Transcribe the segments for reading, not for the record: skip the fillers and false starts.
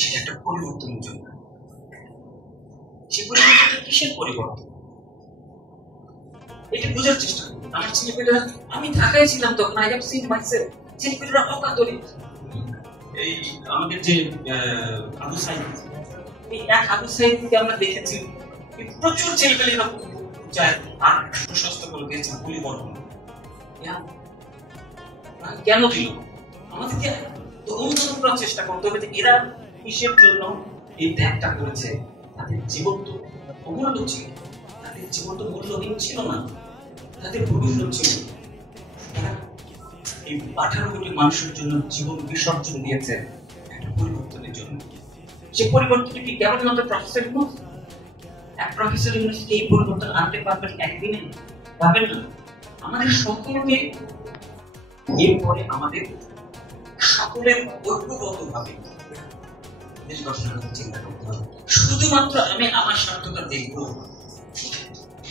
সেটা একটা পরিবর্তনের জন্য। সেই পরিবর্তনটা কিসের পরিবর্তন? এটা বোঝার চেষ্টা করুন। আমার ছেলেপেলেরা, আমি ঢাকায় ছিলাম তখন, আই হ্যাভ সিন মাইসেলফ, ছেলেপেলেরা অকাতরে এই আমাদের যে আবু সাইদ, এই এক আবু সাইদকে আমরা দেখেছি প্রচুর ছেলেপেলেরা যায় আর সুস্বাস্থ্য করে দিয়েছে গুলি বর্ণ। কেন দিল? আমাদেরকে অনুধাবন করার চেষ্টা করতে হবে যে এরা কিসের জন্য এই ত্যাগটা করেছে। তাদের জীবন তো অমূল্য ছিল, তাদের জীবন তো মূল্যহীন ছিল না, তাদের ভবিষ্যৎ ছিল। তারা এই 18 কোটি মানুষের জন্য জীবন বিসর্জন দিয়েছে একটা পরিবর্তনের জন্য। সেই পরিবর্তনটা কি কেবলমাত্র প্রফেসর ইউনূস? এক প্রফেসর ইউনূস এই পরিবর্তন আনতে পারবেন একদিনে? পাবেন না। আমাদের সকলকে এরপরে আমাদের সকলের ঐক্যবদ্ধভাবে দেশ গঠনের কথা চিন্তা করতে হবে। শুধুমাত্র আমি আমার স্বার্থটা দেখবো,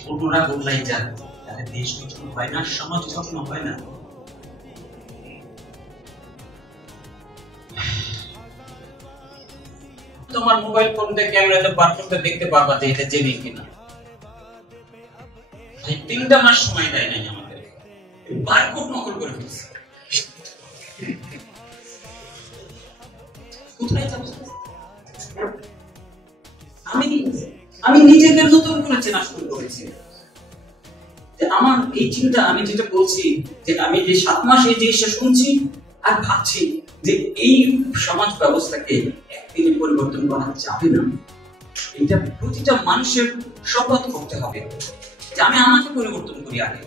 অন্যরা বদলাই যান, তাহলে দেশ গঠন হয় না, সমাজ গঠন হয় না। তোমার মোবাইল ফোন থেকে ক্যামেরাতে বারকোডটা দেখতে পারবা যে এটা জেনুইন কিনা। 3টা মাস সময় দেয় নাই আমাদের, বারকোড নকল করে ফেলছে। আমি নিজেকে নতুন করে চেনা শুরু করেছি। আমার এই চিন্তা, আমি যেটা বলছি যে আমি যে 7 মাস এই জিনিসটা শুনছি আর ভাবছি যে এই সমাজ ব্যবস্থাকে একদিনে পরিবর্তন করা যাবে না। এটা প্রতিটা মানুষের শপথ করতে হবে যে আমি আমাকে পরিবর্তন করি আগে,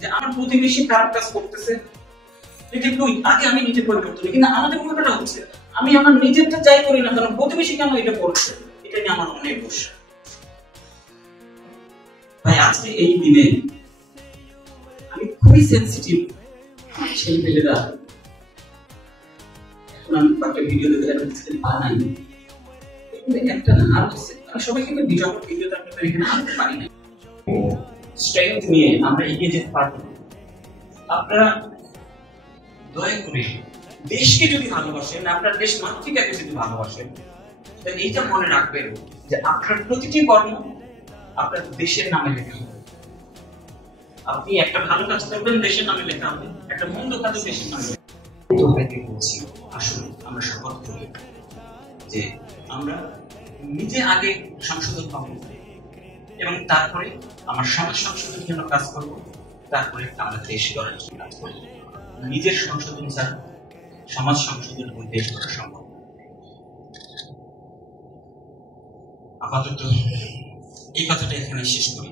যে আমার প্রতিবেশী খারাপ কাজ করতেছে আগে আমি নিজে পরিবর্তন, কিন্তু আমাদের উল্টোটা হচ্ছে, আমি আমার নিজেরটা যাই করি না কারণ প্রতিবেশী কেন এটা করছে, এটা নিয়ে আমার অনেক প্রশ্ন। ভাই আজকে এই দিনে আমি খুবই সেন্সিটিভ। আমার ছেলেপেলেরা এখন আমি একটা ভিডিও দেখে বানাই, একটা না আরো আমি সবাইকে ভিডিওতে আপনাদের এখানে আনতে পারি না। স্ট্রেংথ নিয়ে আমরা এগিয়ে যেতে পারবো। আপনারা দয়া করে দেশকে যদি ভালোবাসেন, আপনার দেশ মাতৃকাকে যদি ভালোবাসেন, তাহলে এইটা মনে রাখবেন যে আপনার প্রতিটি কর্ম আপনার দেশের নামে লেখা হবে। আপনি একটা ভালো কাজ করবেন, দেশের নামে লেখা হবে, একটা মন্দ কাজ দেশের নামে। বলছি আসলে আমরা শপথ করি যে আমরা নিজে আগে সংশোধন পাবো এবং তারপরে আমার সমাজ সংশোধনের জন্য কাজ করবো, তারপরে আমরা দেশ গড়ার জন্য কাজ করবো। নিজের সংশোধন ছাড়া সমাজ সংশোধন এবং দেশ গড়া সম্ভব। আপাতত এই কথাটা এখানে শেষ করি।